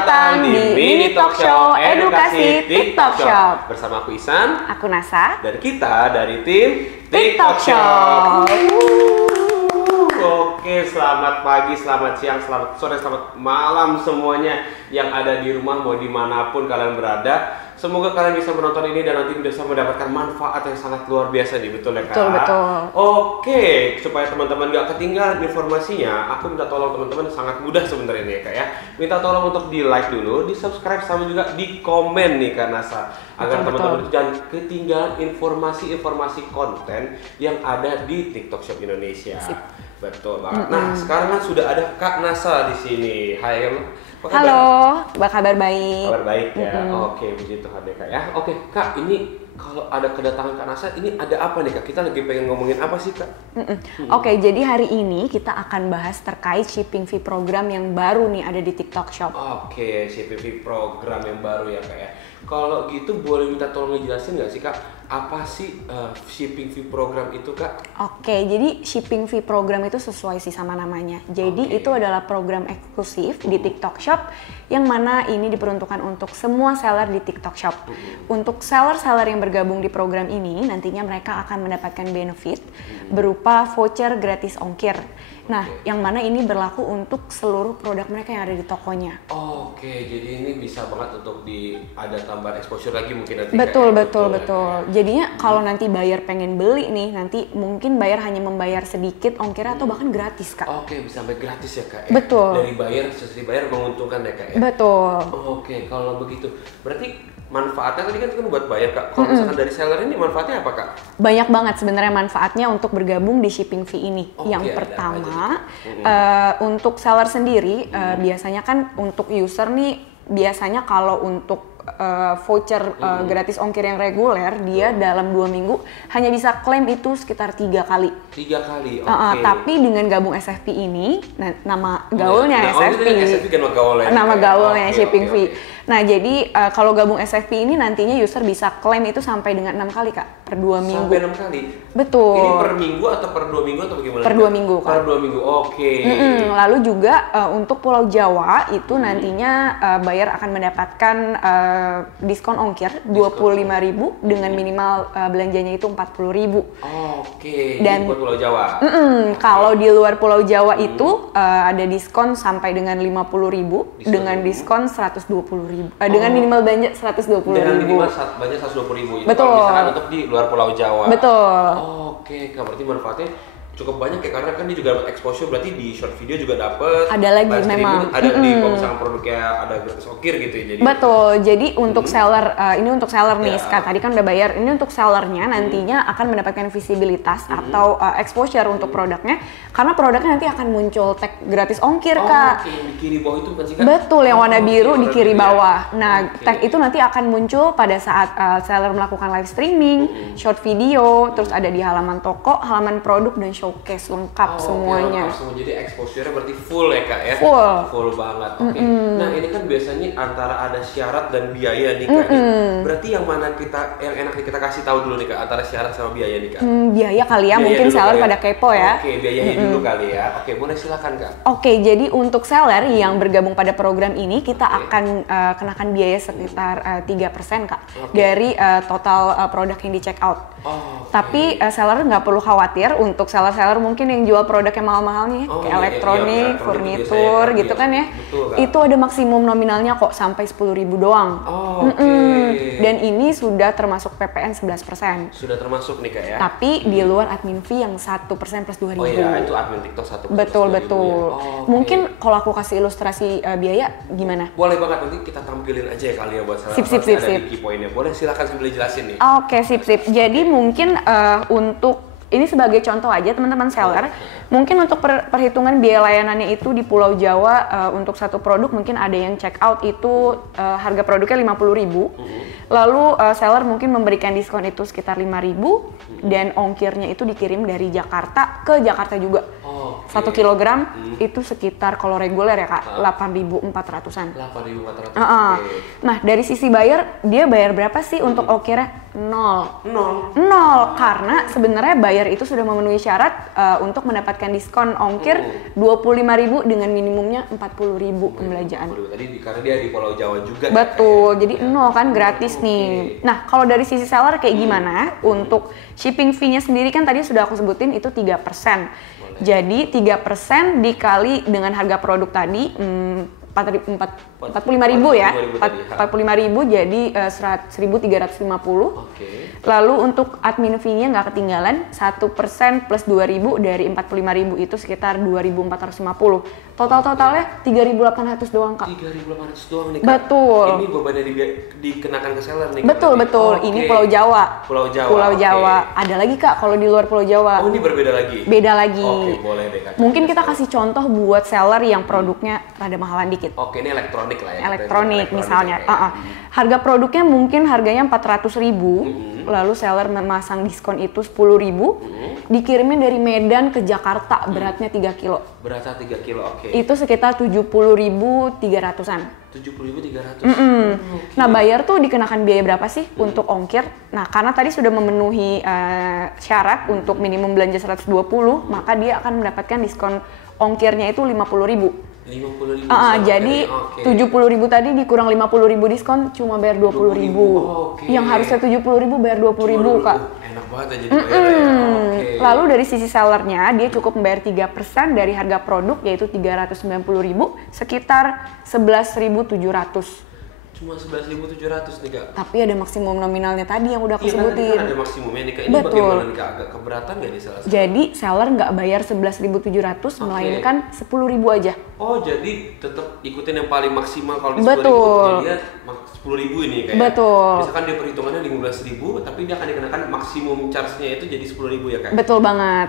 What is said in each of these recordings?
datang di Mini Talk Show Edukasi TikTok Shop. Bersama aku Isan, aku Nasa, dan kita dari tim TikTok Shop. Oke, selamat pagi, selamat siang, selamat sore, selamat malam semuanya yang ada di rumah, mau dimanapun kalian berada. Semoga kalian bisa menonton ini dan nanti bisa mendapatkan manfaat yang sangat luar biasa nih, betul ya Kak? Betul. Oke, supaya teman-teman gak ketinggalan informasinya, aku minta tolong teman-teman, sangat mudah sebenarnya nih ya Kak ya. Minta tolong untuk di like dulu, di subscribe, sama juga di komen nih Kak Nasa. Agar teman-teman itu jangan ketinggalan informasi-informasi konten yang ada di TikTok Shop Indonesia. Sip. Betul banget. Nah, sekarang kan sudah ada Kak Nasa di sini. Hai, halo, kabar baik. Kabar baik ya. Oke, puji Tuhan ya Kak ya. Oke, Kak, ini kalau ada kedatangan Kak Nasa, ini ada apa nih Kak? Kita lagi pengen ngomongin apa sih Kak? Oke, jadi hari ini kita akan bahas terkait shipping fee program yang baru nih ada di TikTok Shop. Oke, shipping fee program yang baru ya Kak ya. Kalau gitu boleh minta tolong dijelasin nggak sih Kak? Apa sih shipping fee program itu Kak? Oke, jadi shipping fee program itu sesuai sih sama namanya. Jadi itu adalah program eksklusif di TikTok Shop yang mana ini diperuntukkan untuk semua seller di TikTok Shop. Untuk seller-seller yang bergabung di program ini nantinya mereka akan mendapatkan benefit berupa voucher gratis ongkir. Nah, yang mana ini berlaku untuk seluruh produk mereka yang ada di tokonya. Oke, jadi ini bisa banget untuk ada tambahan exposure lagi mungkin nanti. Betul. Jadinya kalau nanti buyer pengen beli nih, nanti mungkin buyer hanya membayar sedikit ongkirnya atau bahkan gratis Kak. Oke, bisa sampai gratis ya Kak ya? Betul. Dari buyer, sesi buyer menguntungkan ya Kak ya? Betul. Oke, kalau begitu berarti manfaatnya tadi kan buat buyer Kak. Kalau misalkan dari seller ini manfaatnya apa Kak? Banyak banget sebenarnya manfaatnya untuk bergabung di shipping fee ini. Yang pertama, untuk seller sendiri biasanya kan untuk user nih biasanya kalau untuk voucher gratis ongkir yang reguler dia dalam 2 minggu hanya bisa klaim itu sekitar 3 kali. 3 kali, oke. Tapi dengan gabung SFP ini, nama gaulnya SFP. Nama gaulnya shipping fee. Nah, jadi kalau gabung SFP ini nantinya user bisa klaim itu sampai dengan 6 kali Kak, per 2 minggu. Sampai 6 kali? Betul. Ini per minggu atau per 2 minggu atau bagaimana? Per 2 minggu Kak. Per 2 minggu, oke. Lalu juga untuk Pulau Jawa itu nantinya buyer akan mendapatkan diskon ongkir 25.000 dengan minimal belanjanya itu 40.000. Oke. Dan buat Pulau Jawa. Kalau di luar Pulau Jawa itu ada diskon sampai dengan 50.000 dengan diskon 120.000. Dengan minimal belanja 120.000. Dengan minimal belanja 120.000. Betul. Kalau misalkan untuk di luar Pulau Jawa. Betul. Oke, berarti manfaatnya cukup banyak ya, karena kan dia juga exposure, berarti di short video juga dapet. Ada lagi memang. Ada di kalau misalkan produknya ada gratis ongkir gitu ya. Jadi. Betul. Jadi untuk seller, ini untuk seller nih, tadi kan udah bayar. Ini untuk sellernya nantinya akan mendapatkan visibilitas atau exposure untuk produknya, karena produknya nanti akan muncul tag gratis ongkir Kak. Oke, di kiri bawah itu bukan sih Kak? Betul, yang warna biru di kiri bawah. Nah, tag itu nanti akan muncul pada saat seller melakukan live streaming, short video, terus ada di halaman toko, halaman produk dan showcase lengkap semuanya. Jadi exposure-nya berarti full ya Kak ya? Full banget. Oke. Nah, ini kan biasanya antara ada syarat dan biaya nih Kak. Berarti yang mana yang enak kita kasih tahu dulu nih Kak, antara syarat sama biaya nih Kak? Biaya kali ya, mungkin seller pada kepo ya. Oke, biayanya dulu kali ya. Oke, boleh silakan Kak. Oke, jadi untuk seller yang bergabung pada program ini kita akan kenakan biaya sekitar 3% Kak dari total produk yang di check out. Tapi seller nggak perlu khawatir. Untuk seller-seller mungkin yang jual produk yang mahal-mahal nih, kayak elektronik, furnitur gitu kan ya. Itu ada maksimum nominalnya kok, sampai 10.000 doang. Dan ini sudah termasuk PPN 11%. Sudah termasuk nih Kak ya. Tapi di luar admin fee yang 1% plus 2.000. Oh iya, itu admin TikTok 1%. Betul. Mungkin kalau aku kasih ilustrasi biaya gimana? Boleh banget, nanti kita tampilin aja ya kali ya buat seller. Sip. Ada di key point-nya. Boleh silakan sambil jelasin nih. Oke, sip. Jadi mungkin untuk ini sebagai contoh aja teman-teman seller, mungkin untuk perhitungan biaya layanannya itu di Pulau Jawa untuk satu produk mungkin ada yang check out itu harga produknya 50.000. Lalu seller mungkin memberikan diskon itu sekitar 5.000 dan ongkirnya itu dikirim dari Jakarta ke Jakarta juga. 1 kilogram itu sekitar kalau reguler ya Kak, 8.400-an. 8.400. Nah, dari sisi buyer, dia bayar berapa sih untuk ongkirnya? Nol. Karena sebenarnya buyer itu sudah memenuhi syarat untuk mendapatkan diskon ongkir 25.000 dengan minimumnya 40.000 pembelanjaan. Tadi karena dia di Pulau Jawa juga. Betul, jadi nol kan gratis nih. Nah, kalau dari sisi seller kayak gimana? Untuk shipping fee-nya sendiri kan tadi sudah aku sebutin itu 3%. Jadi 3% dikali dengan harga produk tadi 45.000 ya. 45.000 jadi 1.350. Lalu untuk admin fee-nya nggak ketinggalan, 1% plus 2.000 dari 45.000 itu sekitar 2.450. Totalnya 3.800 doang Kak. 3.800 doang nih Kak. Betul. Ini bebannya dikenakan ke seller nih. Betul. Ini Pulau Jawa. Pulau Jawa. Ada lagi Kak kalau di luar Pulau Jawa. Oh, ini berbeda lagi? Beda lagi. Oke, boleh deh Kak. Mungkin kita kasih contoh buat seller yang produknya rada mahalan dikit. Oke, ini elektronik lah ya. Elektronik misalnya. Harga produknya mungkin harganya 400.000, lalu seller memasang diskon itu 10.000, dikirimnya dari Medan ke Jakarta, beratnya 3 kilo. Beratnya 3 kilo, oke. Itu sekitar 70.300-an. 70.300. Nah, buyer tuh dikenakan biaya berapa sih untuk ongkir? Nah, karena tadi sudah memenuhi syarat untuk minimum belanja 120, maka dia akan mendapatkan diskon ongkirnya itu 50.000. 50.000. Jadi 70.000 tadi dikurang 50.000 diskon cuma bayar 20.000. Yang harusnya 70.000 bayar 20.000 Kak. Enak banget ya jadi bayar ya. Lalu dari sisi sellernya dia cukup membayar 3% dari harga produk yaitu 390.000 sekitar 11.700. Cuma 11.700 nih Kak. Tapi ada maksimum nominalnya tadi yang udah aku sebutin. Kan ada maksimumnya nih Kak. Ini bagaimana nih Kak? Agak keberatan nggak nih salah? Jadi seller nggak bayar 11.700 melainkan 10.000 aja. Oh, jadi tetap ikutin yang paling maksimal kalau di 10.000 jadi 10.000 ini Kak. Betul. Misalkan dia perhitungannya 15.000 tapi dia akan dikenakan maksimum charge-nya itu jadi 10.000 ya Kak. Betul banget.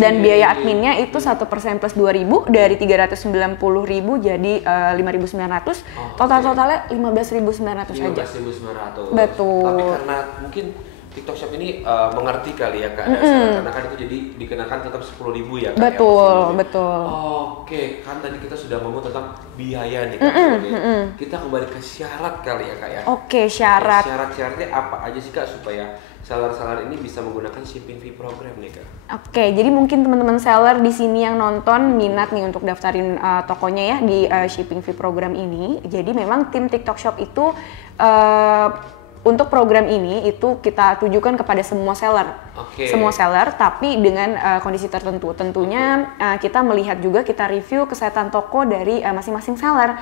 Dan biaya adminnya itu 1% plus 2.000 dari 390.000 jadi 5.900. Totalnya 15.900 aja. 15.900. Betul. Tapi karena mungkin TikTok Shop ini mengerti kali ya Kak, karena kan itu jadi dikenakan tetap 10.000 ya Kak. Betul. Oke, kan tadi kita sudah ngomong tentang biaya nih Kak. Kita kembali ke syarat kali ya Kak ya. Oke, syarat. Syarat-syaratnya apa aja sih Kak supaya seller-seller ini bisa menggunakan shipping fee program nih Kak? Oke, jadi mungkin teman-teman seller di sini yang nonton minat nih untuk daftarin tokonya ya di shipping fee program ini. Jadi memang tim TikTok Shop itu untuk program ini itu kita tujukan kepada semua seller. Semua seller, tapi dengan kondisi tertentu. Tentunya kita melihat juga, kita review kesehatan toko dari masing-masing seller.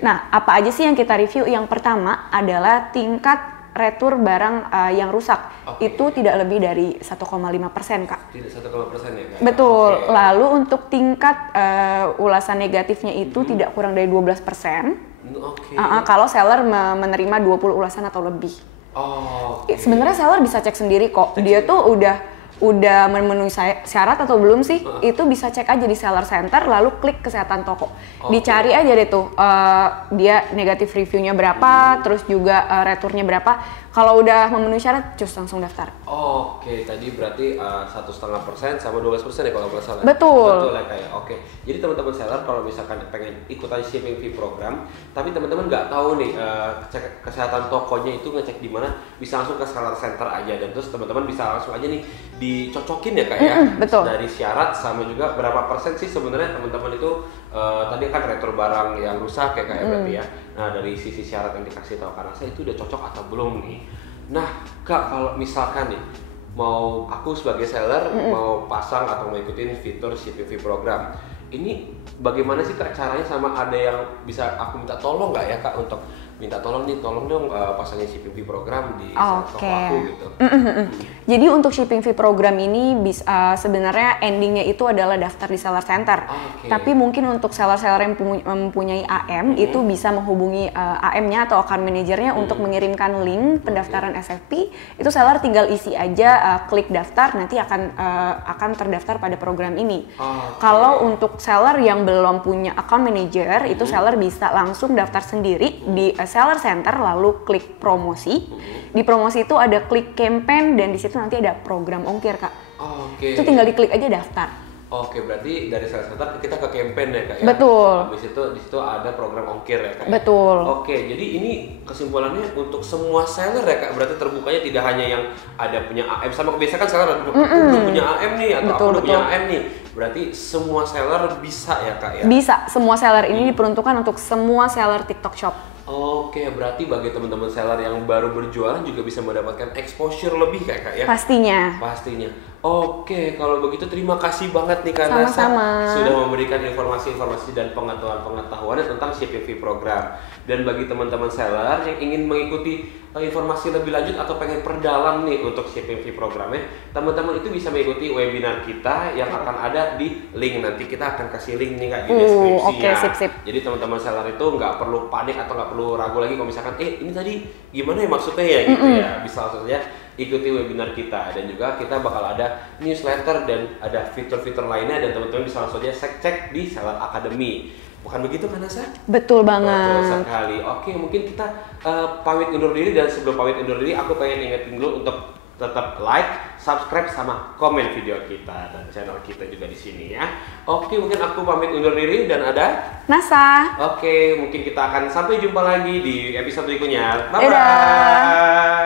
Nah, apa aja sih yang kita review? Yang pertama adalah tingkat retur barang yang rusak. Itu tidak lebih dari 1,5% Kak. Tidak 1,5% ya Kak? Betul. Lalu untuk tingkat ulasan negatifnya itu tidak kurang dari 12%. Kalau seller menerima 20 ulasan atau lebih. Sebenarnya seller bisa cek sendiri kok. Dia tuh udah memenuhi syarat atau belum sih, itu bisa cek aja di seller center lalu klik kesehatan toko. Dicari aja deh tuh dia negatif reviewnya berapa, terus juga returnya berapa. Kalau udah memenuhi syarat, cus langsung daftar. Oke, tadi berarti 1,5% sama 12% ya kalau nggak salah. Betul ya kayak. Oke, jadi teman-teman seller kalau misalkan pengen ikutan shipping fee program, tapi teman-teman nggak tahu nih cek kesehatan tokonya itu ngecek di mana, bisa langsung ke seller center aja dan terus teman-teman bisa langsung aja nih dicocokin ya Kak ya. Betul. Dari syarat sama juga berapa persen sih sebenarnya teman-teman itu tadi kan retur barang yang rusak ya Kak ya berarti ya. Nah, dari sisi syarat yang dikasih tahu karena saya itu udah cocok atau belum nih. Nah, Kak, kalau misalkan nih mau aku sebagai seller mau pasang atau mau ikutin fitur shipping fee program, ini bagaimana sih Kak caranya, sama ada yang bisa aku minta tolong nggak ya Kak untuk minta tolong dong pasangin shipping fee program di toko aku gitu. Jadi untuk shipping fee program ini bisa sebenarnya endingnya itu adalah daftar di seller center. Tapi mungkin untuk seller-seller yang mempunyai AM itu bisa menghubungi AM-nya atau account manajernya untuk mengirimkan link pendaftaran SFP. Itu seller tinggal isi aja, klik daftar, nanti akan terdaftar pada program ini. Kalau untuk seller yang belum punya account manager, itu seller bisa langsung daftar sendiri di seller center lalu klik promosi. Di promosi itu ada klik campaign dan di situ nanti ada program ongkir Kak. Itu tinggal diklik aja daftar. Oke, berarti dari sales center kita ke campaign ya kak ya? Betul. Habis itu di situ ada program ongkir ya kak? Betul. Oke, jadi ini kesimpulannya untuk semua seller ya kak? Berarti terbukanya tidak hanya yang ada punya AM, sama kebiasaan kan seller aku udah punya AM nih, atau aku udah punya AM nih. Berarti semua seller bisa ya kak ya? Bisa, semua seller ini diperuntukkan untuk semua seller TikTok Shop. Oke, berarti bagi teman-teman seller yang baru berjualan juga bisa mendapatkan exposure lebih kayak kak ya? Pastinya. Pastinya. Oke, kalau begitu terima kasih banget nih Kak Sama-sama. Nasa sudah memberikan informasi-informasi dan pengetahuan-pengetahuan tentang CPV program. Dan bagi teman-teman seller yang ingin mengikuti informasi lebih lanjut atau pengen perdalam nih untuk CPV programnya, teman-teman itu bisa mengikuti webinar kita yang akan ada di link, nanti kita akan kasih link nih Kak di deskripsinya. Oke, sip. Jadi teman-teman seller itu nggak perlu panik atau nggak perlu ragu lagi kalau misalkan ini tadi gimana ya maksudnya ya gitu ya, bisa langsung saja ikuti webinar kita. Dan juga kita bakal ada newsletter dan ada fitur-fitur lainnya, dan teman-teman bisa langsung aja cek di Seller Academy. Bukan begitu kan Nasa? Betul banget. Betul sekali. Oke, mungkin kita pamit undur diri, dan sebelum pamit undur diri aku pengen ingetin dulu untuk tetap like, subscribe, sama komen video kita dan channel kita juga di sini ya. Oke, mungkin aku pamit undur diri dan ada Nasa. Oke, mungkin kita akan sampai jumpa lagi di episode berikutnya. Bye bye. Dadah.